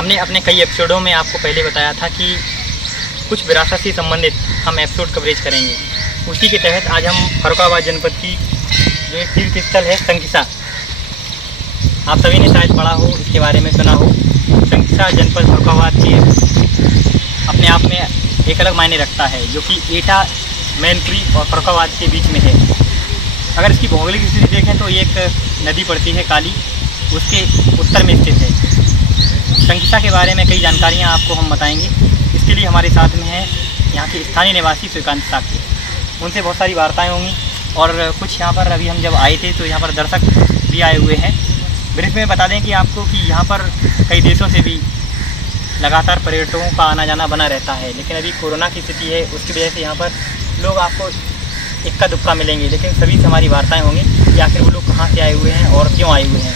हमने अपने कई एपिसोडों में आपको पहले बताया था कि कुछ विरासत से संबंधित हम एपिसोड कवरेज करेंगे। उसी के तहत आज हम फर्रुखाबाद जनपद की जो एक तीर्थ स्थल है संकिसा, आप सभी ने शायद पढ़ा हो, इसके बारे में सुना हो। संकिसा जनपद फर्रुखाबाद के अपने आप में एक अलग मायने रखता है, जो कि एटा, मैनपुरी और फर्रुखाबाद के बीच में है। अगर इसकी भौगोलिक स्थिति देखें तो एक नदी पड़ती है काली, उसके उत्तर में स्थित है। संकिसा के बारे में कई जानकारियाँ आपको हम बताएंगे। इसके लिए हमारे साथ में है यहाँ के स्थानीय निवासी श्रीकांत साक्य। उनसे बहुत सारी वार्ताएं होंगी और कुछ यहाँ पर अभी हम जब आए थे तो यहाँ पर दर्शक भी आए हुए हैं। ब्रीफ में बता दें कि आपको कि यहाँ पर कई देशों से भी लगातार पर्यटकों का आना जाना बना रहता है, लेकिन अभी कोरोना की स्थिति है, उसकी वजह से यहाँ पर लोग आपको इक्का दुक्का मिलेंगे, लेकिन सभी से हमारी वार्ताएँ होंगी कि आखिर वो लोग कहाँ से आए हुए हैं और क्यों आए हुए हैं।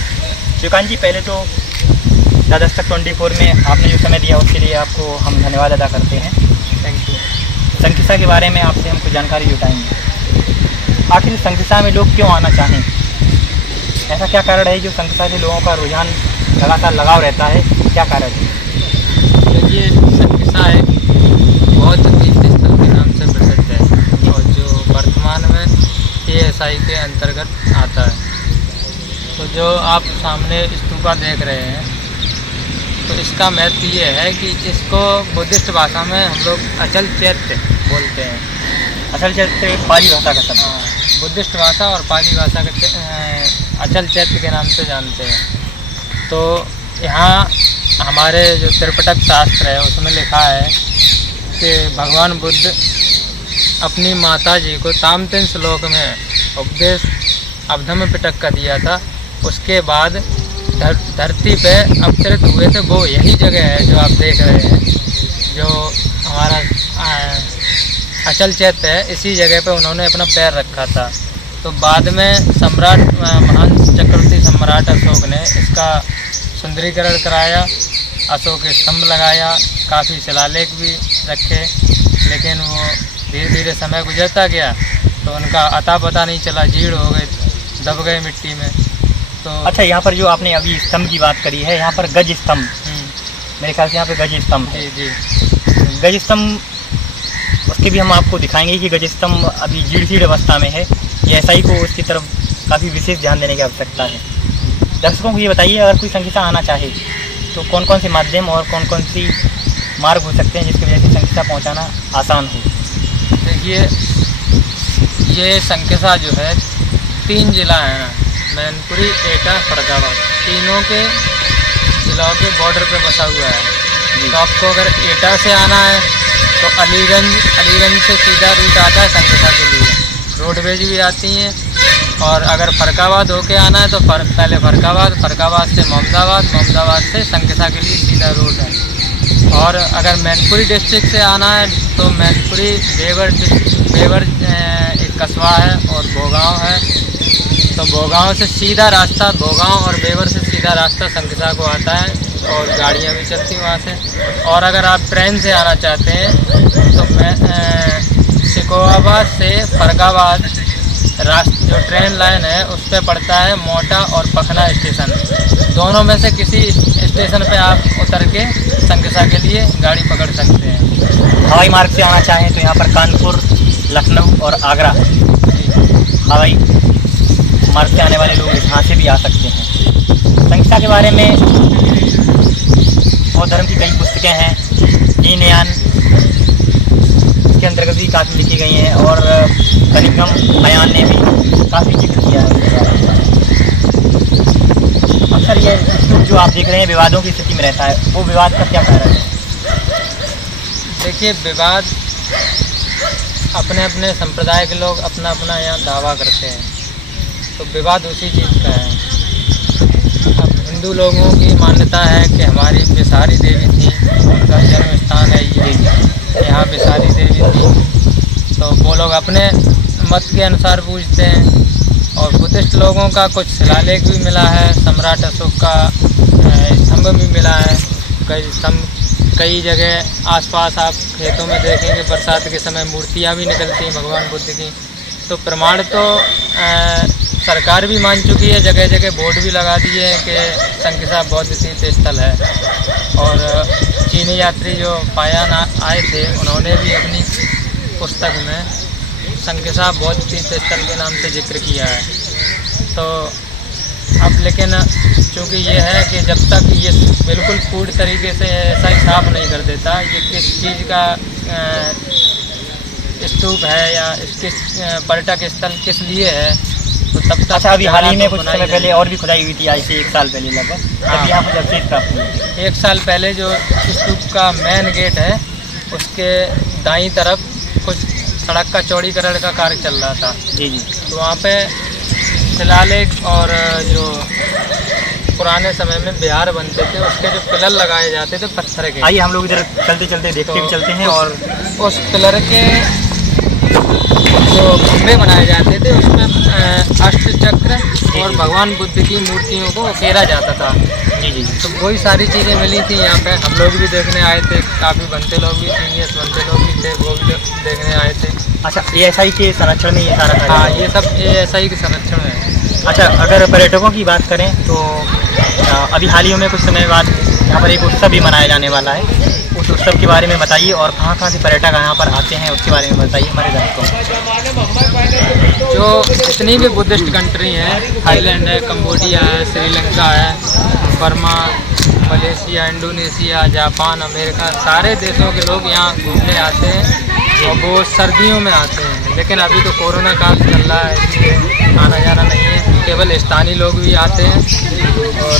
श्रीकांत जी, पहले तो द दस्तक 24 में आपने जो समय दिया उसके लिए आपको हम धन्यवाद अदा करते हैं। Thank you. संकिसा के बारे में आपसे हम कुछ जानकारी जुटाएंगे। आखिर संकिसा में लोग क्यों आना चाहें, ऐसा क्या कारण है जो संकिसा के लोगों का रुझान लगातार लगाव रहता है, क्या कारण है? ये संकिसा एक बहुत तीर्थ स्थल के नाम से प्रसिद्ध है और जो वर्तमान में ASI के अंतर्गत आता है। तो जो आप सामने स्तूपा देख रहे हैं, तो इसका महत्व ये है कि इसको बुद्धिस्ट भाषा में हम लोग अचल चैत्य बोलते हैं। अचल चैत्य पाली भाषा का शब्द। हाँ, बुद्धिस्ट भाषा और पाली भाषा के अचल चैत्य के नाम से जानते हैं। तो यहाँ हमारे जो त्रिपिटक शास्त्र है उसमें लिखा है कि भगवान बुद्ध अपनी माता जी को तामतिन श्लोक में उपदेश अवधम पिटक का दिया था। उसके बाद धरती पे अवतरित हुए थे। वो यही जगह है जो आप देख रहे हैं, जो हमारा अचल चैत्य है। इसी जगह पे उन्होंने अपना पैर रखा था। तो बाद में सम्राट महान चक्रवर्ती सम्राट अशोक ने इसका सुंदरीकरण कराया, अशोक के स्तंभ लगाया, काफ़ी शिलालेख भी रखे, लेकिन वो धीरे धीरे समय गुजरता गया तो उनका अता पता नहीं चला, जीर्ण हो गए, दब गए मिट्टी में। तो अच्छा, यहाँ पर जो आपने अभी स्तंभ की बात करी है, यहाँ पर गज स्तंभ, मेरे ख्याल से यहाँ पे गज स्तंभ है। जी। गज स्तंभ, उसके भी हम आपको दिखाएंगे कि गज स्तंभ अभी जीर्ण अवस्था में है। ये SI को उसकी तरफ काफ़ी विशेष ध्यान देने की आवश्यकता है। दर्शकों को ये बताइए, अगर कोई संकिसा आना चाहे तो कौन कौन से माध्यम और कौन कौन सी मार्ग हो सकते हैं जिसकी वजह से संकिसा पहुँचाना आसान हो? देखिए, ये संकिसा जो है 3 जिला है ना, मैनपुरी, एटा, फर्रुखाबाद, तीनों के जिलों के बॉर्डर पे बसा हुआ है। तो आपको अगर एटा से आना है तो अलीगंज से सीधा रूट आता है संकिसा के लिए, रोडवेज भी आती हैं। और अगर फर्रुखाबाद होके आना है तो पहले फर्रुखाबाद से मोहम्मदाबाद से संकिसा के लिए सीधा रूट है। और अगर मैनपुरी डिस्ट्रिक्ट से आना है तो मैनपुरी, बेवर एक कस्बा है और भोगांव है। तो भोगांव से सीधा रास्ता, भोगांव और बेवर से सीधा रास्ता संकिसा को आता है और गाड़ियाँ भी चलती हैं वहाँ से। और अगर आप ट्रेन से आना चाहते हैं तो सिकोहाबाद से फर्रुखाबाद जो ट्रेन लाइन है उस पर पड़ता है मोटा और पखना स्टेशन। दोनों में से किसी स्टेशन पे आप उतर के संकिसा के लिए गाड़ी पकड़ सकते हैं। हवाई मार्ग से आना चाहें तो यहाँ पर कानपुर, लखनऊ और आगरा हवाई मार्ग से आने वाले लोग यहाँ से भी आ सकते हैं। संकिसा के बारे में बौद्ध धर्म की कई पुस्तकें हैं, हीनयान के अंतर्गत भी काफ़ी लिखी गई हैं और कनिंघम बयान ने भी काफ़ी जिक्र किया है। अक्सर ये जो आप देख रहे हैं विवादों की स्थिति में रहता है, वो विवाद का क्या कारण है? देखिए, विवाद अपने अपने संप्रदाय के लोग अपना अपना यहाँ दावा करते हैं, तो विवाद उसी चीज़ का है। अब हिंदू लोगों की मान्यता है कि हमारी बिसारी देवी थी, उनका जन्म स्थान है ये, यहाँ बिसारी देवी थी, तो वो लोग अपने मत के अनुसार पूजते हैं। और बुद्धिस्ट लोगों का कुछ शिलालेख भी मिला है, सम्राट अशोक का स्तंभ भी मिला है, कई स्तंभ कई जगह आसपास आप खेतों में देखेंगे बरसात के समय मूर्तियाँ भी निकलती हैं भगवान बुद्ध की। तो प्रमाण तो सरकार भी मान चुकी है, जगह जगह बोर्ड भी लगा दिए हैं कि संकिसा बौद्ध तीर्थ स्थल है। और चीनी यात्री जो पायान आए थे, उन्होंने भी अपनी पुस्तक में संकिसा बौद्ध तीर्थ स्थल के नाम से जिक्र किया है। तो अब लेकिन चूँकि ये है कि जब तक ये बिल्कुल पूर्ण तरीके से ऐसा ही साफ नहीं कर देता ये किस चीज़ का स्तूप है या किस पर्यटक स्थल किस लिए है, तो तब तक। अच्छा, अभी हाल ही में कुछ समय पहले और भी खुदाई हुई थी, आज से 1 साल पहले लगभग, तब यहाँ पर अवशेष प्राप्त हुए। 1 साल पहले जो स्तूप का मेन गेट है उसके दाईं तरफ कुछ सड़क का चौड़ीकरण का कार्य चल रहा था। जी जी। तो वहाँ पे शिलालेख और जो पुराने समय में बिहार बनते थे उसके जो पिलर लगाए जाते थे पत्थर के। आइए हम लोग इधर चलते चलते देखते भी चलते हैं। और उस पिलर के जो खंभे बनाए जाते थे उसमें अष्ट चक्र और भगवान बुद्ध की मूर्तियों को उकेरा जाता था। जी जी। तो वही सारी चीज़ें मिली थी यहाँ पे। हम लोग भी देखने आए थे, काफ़ी बनते लोग भी, सीनियर्स बनते लोग भी थे, वो भी देखने आए थे। अच्छा, ASI के संरक्षण में ये सारा कार्य? हाँ, ये सब ASI के संरक्षण है। अच्छा, अगर पर्यटकों की बात करें तो अभी हाल ही में कुछ समय बाद यहाँ पर एक उत्सव भी मनाया जाने वाला है। उस उत्सव के बारे में बताइए और कहाँ कहाँ से पर्यटक यहाँ पर आते हैं उसके बारे में बताइए हमारे दर्शकों को। जो जितनी भी बुद्धिस्ट कंट्री हैं, थाईलैंड है, कंबोडिया है, श्रीलंका है, Burma, Malaysia, Indonesia, Japan, America, सारे देशों के लोग यहाँ घूमने आते हैं और वो सर्दियों में आते हैं। लेकिन अभी तो कोरोना काल चल रहा है इसलिए आना जाना नहीं है, केवल स्थानीय लोग भी आते हैं। और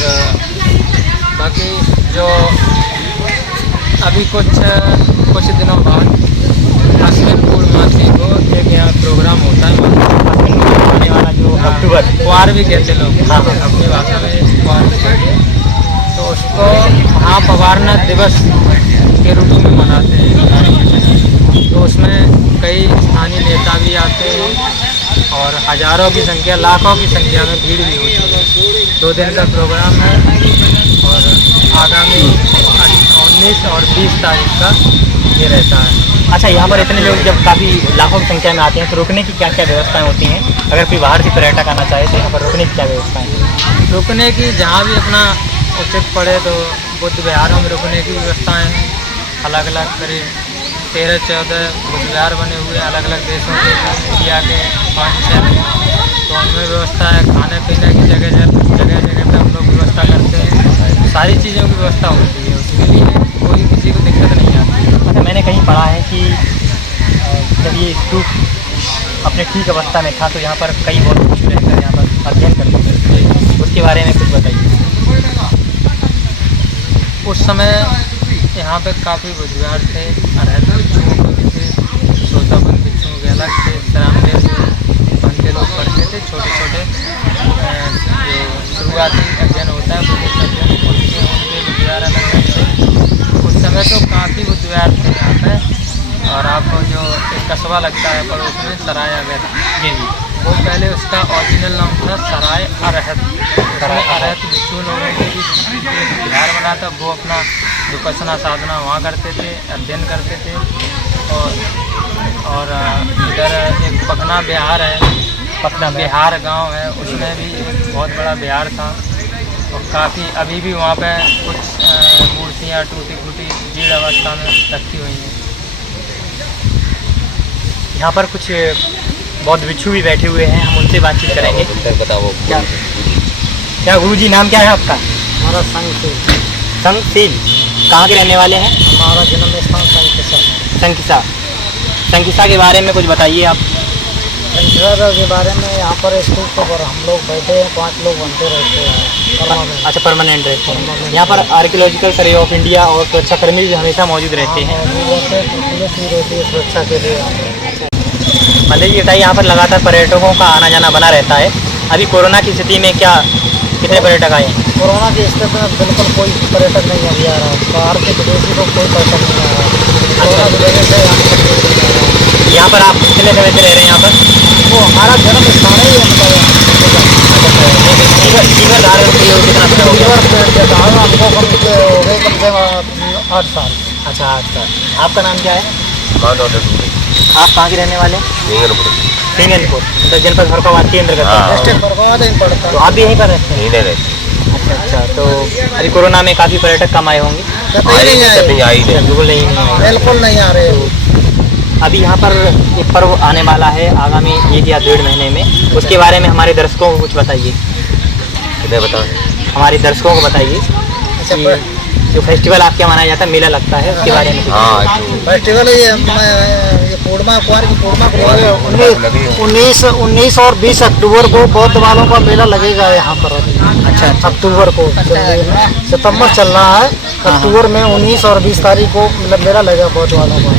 बाकी जो अभी कुछ दिनों बाद अश्विन पूर्णमासी को एक यहाँ प्रोग्राम होता है, आने वाला जो अक्टूबर, क्वार भी कहते लोग, हाँ, अपनी भाषा में क्वार भी कहते हैं। तो उसको महापवारनाथ दिवस के रूप में मनाते हैं। तो उसमें कई स्थानीय नेता भी आते हैं और हज़ारों की संख्या, लाखों की संख्या में भीड़ भी होती है। 2 दिन का प्रोग्राम है और आगामी 19 और 20 तारीख का ये रहता है। अच्छा, यहाँ पर इतने लोग जब काफ़ी लाखों की संख्या में आते हैं तो रुकने की क्या क्या व्यवस्थाएं होती हैं? अगर कोई बाहर से पर्यटक आना चाहे तो यहाँ पर रुकने की क्या व्यवस्थाएं हैं? रुकने की जहाँ भी अपना उचित पड़े तो बुद्ध विहारों में रुकने की व्यवस्थाएँ हैं। अलग अलग करीब 13-14 बुद्ध विहार बने हुए अलग अलग देशों के, इंडिया के 5-6, तो उनमें व्यवस्था है। खाने पीने की जगह जगह पे हम लोग व्यवस्था करते हैं, सारी चीज़ों की व्यवस्था होती है, उसके लिए कोई किसी को दिक्कत नहीं आती। अच्छा, मैंने कहीं पढ़ा है कि जब ये स्तूप अपने ठीक अवस्था में था तो यहाँ पर कई बहुत कुछ रहकर यहाँ पर अध्ययन करते थे, उसके बारे में कुछ बताइए। उस समय यहाँ पे काफ़ी बुद्ध विहार थे, अरहत भिक्षुओं के भी थे, श्रोताबंद भिक्षुओं के अलग थे, रामदेव जो बनते लोग पढ़ते थे, छोटे छोटे जो शुरुआती अध्ययन होता है बुद्धिस्ट अध्ययन, उनके बुद्ध विहार अलग थे। उस समय तो काफ़ी बुद्ध विहार थे यहाँ पे। और आपको जो एक कस्बा लगता है पड़ोस में, सराय अगैर, जी, वो पहले उसका ओरिजिनल नाम था सराय अरहत। अरहत भिक्षु लोगों के भी बिहार बना था, वो अपना विपස්සना साधना वहाँ करते थे, अध्ययन करते थे। और इधर एक पखना बिहार है, पखना बिहार गांव है, उसमें भी एक बहुत बड़ा बिहार था और काफ़ी अभी भी वहाँ पे कुछ मूर्तियाँ टूटी फूटी जीर्ण अवस्था में रखी हुई हैं। यहाँ पर कुछ बौद्ध भिक्षु भी बैठे हुए हैं, हम उनसे बातचीत करेंगे। क्या गुरुजी नाम क्या है आपका? हमारा संगशील। संगशील, कहाँ के रहने वाले हैं? हमारा जन्म स्थान संकिसा। संकिसा, संकिसा के बारे में कुछ बताइए आप। संकिसा के बारे में यहाँ पर स्तूप पर हम लोग बैठे हैं, 5 लोग बनते रहते हैं। अच्छा, परमानेंट रहते हैं यहाँ पर। आर्कियोलॉजिकल सर्वे ऑफ इंडिया और सुरक्षाकर्मी भी हमेशा मौजूद रहते हैं। पुलिस भी रहती है सुरक्षा के लिए। मंदिर जी बताइए, यहाँ पर लगातार पर्यटकों का आना जाना बना रहता है। अभी कोरोना की स्थिति में क्या कितने पर्यटक आए हैं? कोरोना की स्थिति में बिल्कुल कोई पर्यटक नहीं अभी आ रहा है, बाहर के विदेशी लोग कोई पर्यटक नहीं आ रहा है। कोरोना की वजह से यहाँ पर आप कितने समय से रह रहे हैं यहाँ पर? वो हमारा जन्म स्थान ही है। फीवर धारण किए हुए कितना समय हो गया? हमको कम से 8 साल। अच्छा, 8 साल। आपका नाम क्या है? माधव। आप कहाँ के रहने वाले हैं? सिंगनपुर, मतलब जनपद फर्रुखाबाद के अंतर्गत हाँ। डिस्ट्रिक्ट फर्रुखाबाद में पड़ता तो है। आप भी यहीं पर रहते हैं? यहीं रहते। अच्छा अच्छा, तो अभी कोरोना में काफ़ी पर्यटक कम आए होंगे? कतई नहीं आए, कहीं आई नहीं। बिल्कुल नहीं आए। बिल्कुल नहीं आ रहे हो। अभी यहाँ पर एक पर्व आने वाला है आगामी 1 या 1.5 महीने में, उसके बारे में हमारे दर्शकों को कुछ बताइए। इधर बताओ। हमारे दर्शकों को बताइए अच्छा, कि जो फेस्टिवल आपके यहाँ मनाया जाता है, मेला लगता है, उसके बारे में कुछ। हाँ, फेस्टिवल ये पूर्णिमा कुआर की पूर्णिमा को 19 और 20 अक्टूबर को बौद्ध वालों का मेला लगेगा यहाँ पर। अच्छा अच्छा, अक्टूबर को सितंबर चल रहा है, अक्टूबर में 19 और 20 तारीख को मतलब मेला लगेगा बौद्ध वालों का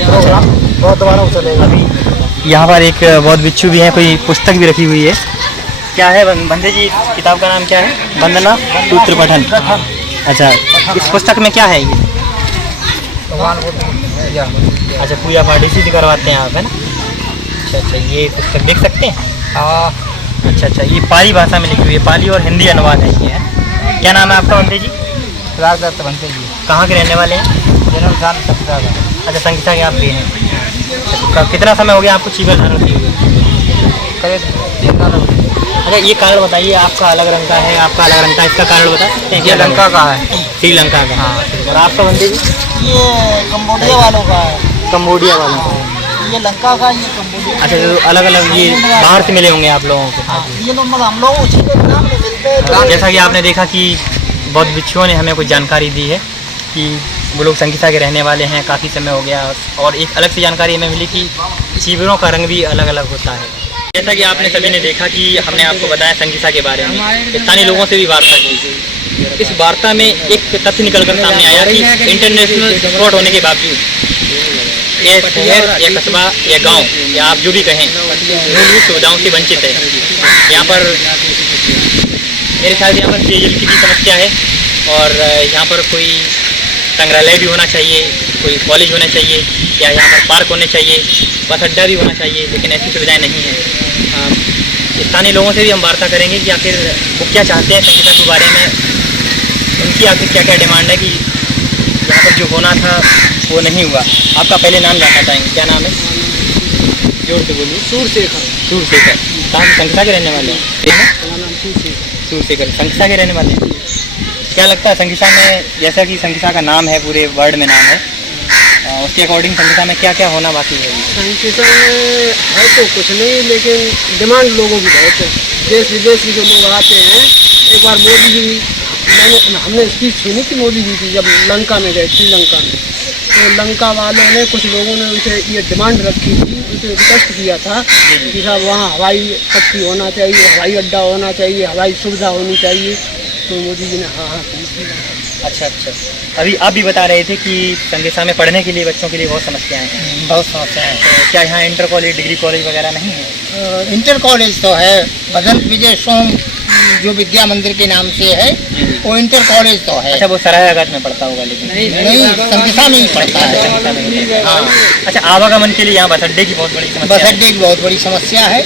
प्रोग्राम, बौद्ध वालों को चलेगा। अभी यहाँ पर एक बौद्ध भिक्षु भी है, कोई पुस्तक भी रखी हुई है। क्या है बंदे जी, इस किताब का नाम क्या है? वंदना सूत्र पठन। अच्छा, इस पुस्तक में क्या है ये? अच्छा, पूजा पाठ इसी से करवाते हैं आप, है ना? अच्छा अच्छा, ये पुस्तक देख सकते हैं? अच्छा अच्छा, ये पाली भाषा में लिखी हुई है, पाली और हिंदी अनुवाद है ये, है? क्या नाम है आपका बंदे जी? राजदत्त बनते जी, कहाँ के रहने वाले हैं? जन्म स्थान संस्था का। अच्छा, संगीता के आप भी हैं। अच्छा, कितना समय हो गया आपको चीवर धारण किए हुए? करीब 3 साल। अच्छा, ये कारण बताइए, आपका अलग रंग का है, आपका अलग रंग का, इसका कारण बता सकते हैं? ये लंका का है। श्रीलंका का। हाँ, और आपका बंदे जी? ये कम्बोडिया वालों का है, कम्बोडिया वालों का। ये लंका का, ये कम्बोडिया। अच्छा, तो अलग अलग ये बाहर से मिले होंगे आप लोगों को। हाँ, ये लोग मतलब हम लोग उसी के नाम में मिलते हैं। जैसा कि आपने देखा कि बौद्ध भिक्षुओं ने हमें कुछ जानकारी दी है कि वो लोग संगीता के रहने वाले हैं, काफ़ी समय हो गया। और एक अलग सी जानकारी हमें मिली कि चीवरों का रंग भी अलग अलग होता है। जैसा कि आपने सभी ने देखा कि हमने आपको बताया संगीता के बारे में, स्थानीय लोगों से भी वार्ता की। इस वार्ता में एक तथ्य निकल कर सामने आया कि इंटरनेशनल स्पॉट होने के बावजूद ये शहर या कस्बा या गांव या आप जो भी कहें, मूलभूत सुविधाओं से वंचित है। यहाँ पर मेरे ख्याल से यहाँ पर पेयजल की भी समस्या है, और यहाँ पर कोई संग्रहालय भी होना चाहिए, कोई कॉलेज होना चाहिए, या यहाँ पर पार्क होने चाहिए, बस अड्डा भी होना चाहिए, लेकिन ऐसी सुविधाएं नहीं हैं। स्थानीय लोगों से भी हम वार्ता करेंगे कि आखिर वो क्या चाहते हैं संगीता के बारे में, उनकी आखिर क्या क्या डिमांड है कि यहाँ पर जो होना था वो नहीं हुआ। आपका पहले नाम जानना चाहेंगे, क्या नाम है? जोर से बोलिए। सूरशेखर। सूरशेखर। कहाँ से? संगीता के रहने वाले हैं? सूरशेखर संगीता के रहने वाले हैं। क्या लगता है संगीता में, जैसा कि संगीता का नाम है, पूरे वर्ल्ड में नाम है, उसके अकॉर्डिंग संगीता में क्या क्या होना बाकी है? संगीता में है तो कुछ नहीं, लेकिन डिमांड लोगों की बहुत है। देश विदेश से जो लोग आते हैं, एक बार मोदी जी, हमने स्पीच सुनी थी मोदी जी की, जब लंका में गए, श्रीलंका में, तो लंका वालों ने, कुछ लोगों ने उनसे ये डिमांड रखी थी, उनसे रिक्वेस्ट किया था कि साहब वहाँ हवाई पट्टी होना चाहिए, हवाई अड्डा होना चाहिए, हवाई सुविधा होनी चाहिए। तो मोदी जी ने हाँ हाँ की थी। अच्छा अच्छा, अभी आप भी बता रहे थे कि संगीता में पढ़ने के लिए बच्चों के लिए बहुत समस्याएं हैं। बहुत समस्या है। तो क्या यहाँ इंटर कॉलेज, डिग्री कॉलेज वगैरह नहीं है? इंटर कॉलेज तो है, बसंत विजय सोम जो विद्या मंदिर के नाम से है, वो इंटर कॉलेज तो है। अच्छा, वो सरायघाट में पढ़ता होगा, लेकिन नहीं, संगीता में ही पढ़ता है। संगीता में नहीं पढ़ता। हाँ, अच्छा, आवागमन के लिए यहाँ बस अड्डे की बहुत बड़ी समस्या बस है। अड्डे की बहुत बड़ी समस्या है।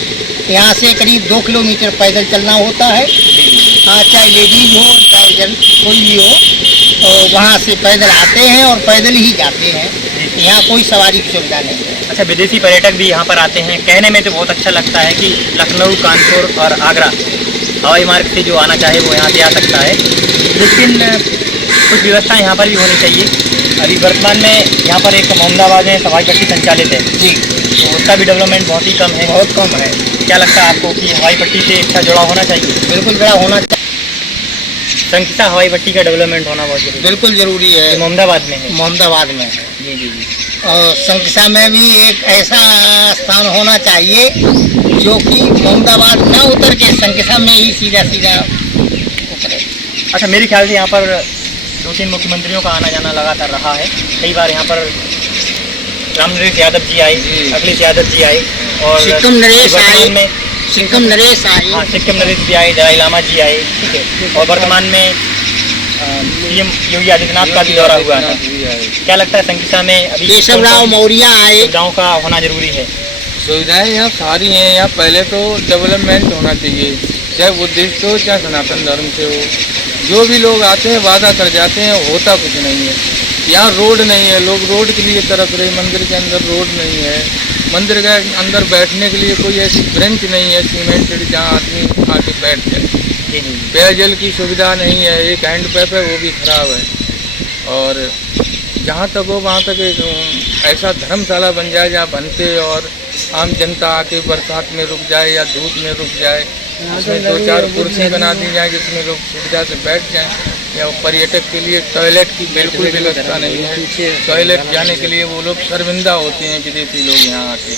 यहाँ से करीब 2 किलोमीटर पैदल चलना होता है। हाँ, चाहे लेडीज हो चाहे जेंट्स कोई भी हो, तो वहाँ से पैदल आते हैं और पैदल ही जाते हैं। यहाँ कोई सवारी की सुविधा नहीं है। अच्छा, विदेशी पर्यटक भी यहाँ पर आते हैं। कहने में तो बहुत अच्छा लगता है कि लखनऊ, कानपुर और आगरा हवाई मार्ग से जो आना चाहे वो यहाँ से आ सकता है, लेकिन कुछ व्यवस्था यहाँ पर भी होनी चाहिए। अभी वर्तमान में यहाँ पर एक मोहम्मदाबाद में हवाई पट्टी संचालित है जी, तो उसका भी डेवलपमेंट बहुत ही कम है। बहुत कम है। क्या लगता है आपको कि हवाई पट्टी से अच्छा जुड़ाव होना चाहिए? बिल्कुल बड़ा होना चाहिए, संगीता हवाई पट्टी का डेवलपमेंट होना बहुत जरूरी है। बिल्कुल ज़रूरी ये है। मोहम्मदाबाद में है। मोहम्मदाबाद में है। जी जी जी। और संगीता में भी एक ऐसा स्थान होना चाहिए जो कि मोहम्मदाबाद ना उतर के संगीता में ही सीधा सीधा उतरे। अच्छा, मेरे ख्याल से यहाँ पर 2-3 मुख्यमंत्रियों का आना जाना लगातार रहा है। कई बार यहाँ पर राम नरेश यादव जी आए, अखिलेश यादव जी आए, और सिक्किम नरेश आए। वर्तमान में सिक्किम नरेश आए। हाँ, सिक्किम नरेश भी आए, दलाई लामा जी आए, ठीक है। और वर्तमान में सीएम योगी आदित्यनाथ का भी दौरा हुआ था। क्या लगता है संगीता में अभी केशव राव मौर्य आए। सुविधाओं का होना जरूरी है? सुविधाएं यहाँ सारी हैं। यहाँ पहले तो डेवलपमेंट होना चाहिए, चाहे बुद्धिस्ट हो चाहे सनातन धर्म से हो। जो भी लोग आते हैं वादा कर जाते हैं, होता कुछ नहीं है। यहाँ रोड नहीं है, लोग रोड के लिए तरस रहे, मंदिर के अंदर रोड नहीं है, मंदिर के अंदर बैठने के लिए कोई ऐसी ब्रेंच नहीं है सीमेंटेड जहाँ आदमी आके बैठ जाए। जी जी। पेयजल की सुविधा नहीं है, एक हैंड पैप है वो भी खराब है। और जहाँ तक हो वहाँ तक एक ऐसा धर्मशाला बन जाए जहाँ बनते और आम जनता आके बरसात में रुक जाए या धूप में रुक जाए, उसमें 2-4 कुर्सी बना दी जाए जिसमें लोग सुविधा से बैठ जाएं। या पर्यटक के लिए टॉयलेट की बिल्कुल व्यवस्था नहीं है, टॉयलेट जाने के लिए वो लोग शर्मिंदा होते हैं विदेशी लोग यहाँ आके।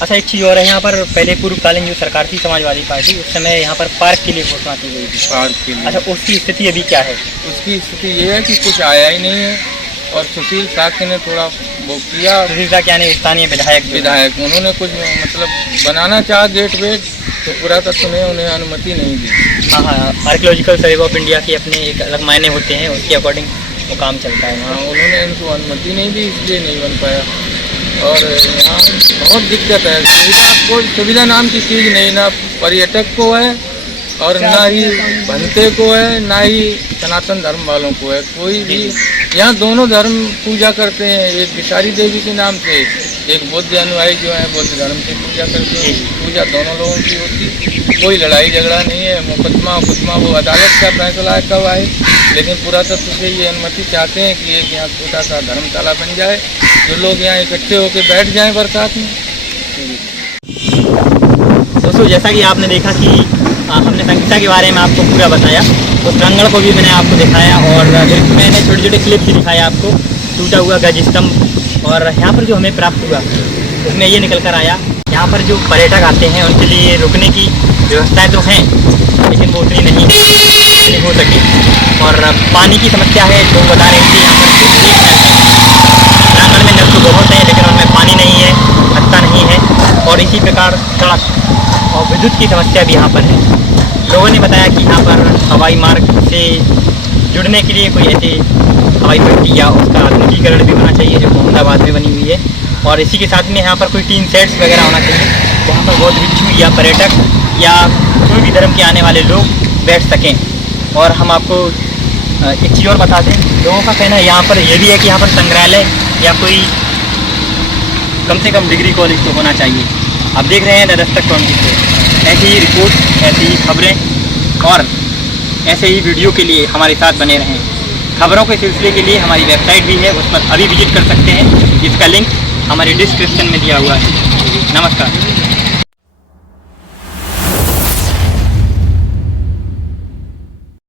अच्छा, एक चीज़ और है, यहाँ पर पहले पूर्वकालीन जो सरकार थी समाजवादी पार्टी, उस समय यहाँ पर पार्क के लिए घोषणा की गई थी। पार्क के लिए अच्छा, उसकी स्थिति अभी क्या है? उसकी स्थिति ये है कि कुछ आया ही नहीं है। और सुशील साक्षी ने थोड़ा वो किया, सुशील साक्षी यानी स्थानीय विधायक, उन्होंने कुछ मतलब बनाना चाहा गेट वेट, तो पुरातत्व ने उन्हें अनुमति नहीं दी। हाँ हाँ, आर्कियोलॉजिकल सर्वे ऑफ इंडिया के अपने एक अलग मायने होते हैं, उसके अकॉर्डिंग वो काम चलता है। हाँ, उन्होंने इनको अनुमति नहीं दी, इसलिए नहीं बन पाया। और यहाँ बहुत दिक्कत है, कोई सुविधा नाम की चीज़ नहीं, ना पर्यटक को है और ना ही बनते को है, ना ही सनातन धर्म वालों को है। कोई भी यहाँ दोनों धर्म पूजा करते हैं, एक विसारी देवी के नाम से, एक बुद्ध अनुयायी जो है बुद्ध धर्म की पूजा करते हैं। पूजा दोनों लोगों की होती, कोई लड़ाई झगड़ा नहीं है। मुकदमा वो अदालत का फैसला है कब आए, लेकिन पुरातत्व से ये अनुमति चाहते हैं कि एक यहाँ छोटा सा धर्मशाला बन जाए, जो लोग यहाँ इकट्ठे होकर बैठ जाएं बरसात में। दोस्तों, जैसा कि आपने देखा कि हमने संगीता के बारे में आपको पूरा बताया, उस प्रांगण को भी मैंने आपको दिखाया और फिर मैंने छोटे छोटे क्लिप भी दिखाया आपको, टूटा हुआ गज स्तंभ। और यहाँ पर जो हमें प्राप्त हुआ उसमें ये निकल कर आया, यहाँ पर जो पर्यटक आते हैं उनके लिए रुकने की व्यवस्थाएं तो हैं, लेकिन वो उतनी नहीं हो सकी। और पानी की समस्या है, जो बता रहे थे यहाँ पर प्रांगण में नल तो बहुत हैं, लेकिन उनमें पानी नहीं है, अच्छा नहीं है। और इसी प्रकार सड़क और विद्युत की समस्या भी यहाँ पर है। लोगों ने बताया कि यहाँ पर हवाई मार्ग से जुड़ने के लिए कोई ऐसे हवाई पट्टी या उसका आधुनिकीकरण भी होना चाहिए, जो मोहम्मदाबाद में बनी हुई है। और इसी के साथ में यहाँ पर कोई टीन सेट्स वगैरह होना चाहिए, जहाँ पर बहुत भिक्षु या पर्यटक या कोई भी धर्म के आने वाले लोग बैठ सकें। और हम आपको एक चीज़ और बता दें, लोगों का कहना है यहाँ पर यह भी है कि यहाँ पर संग्रहालय या कोई कम से कम डिग्री कॉलेज तो होना चाहिए। आप देख रहे हैं द दस्तक 24। ऐसी ही रिपोर्ट, ऐसी ही खबरें और ऐसे ही वीडियो के लिए हमारे साथ बने रहें। खबरों के सिलसिले के लिए हमारी वेबसाइट भी है, उस पर अभी विजिट कर सकते हैं, जिसका लिंक हमारे डिस्क्रिप्शन में दिया हुआ है। नमस्कार।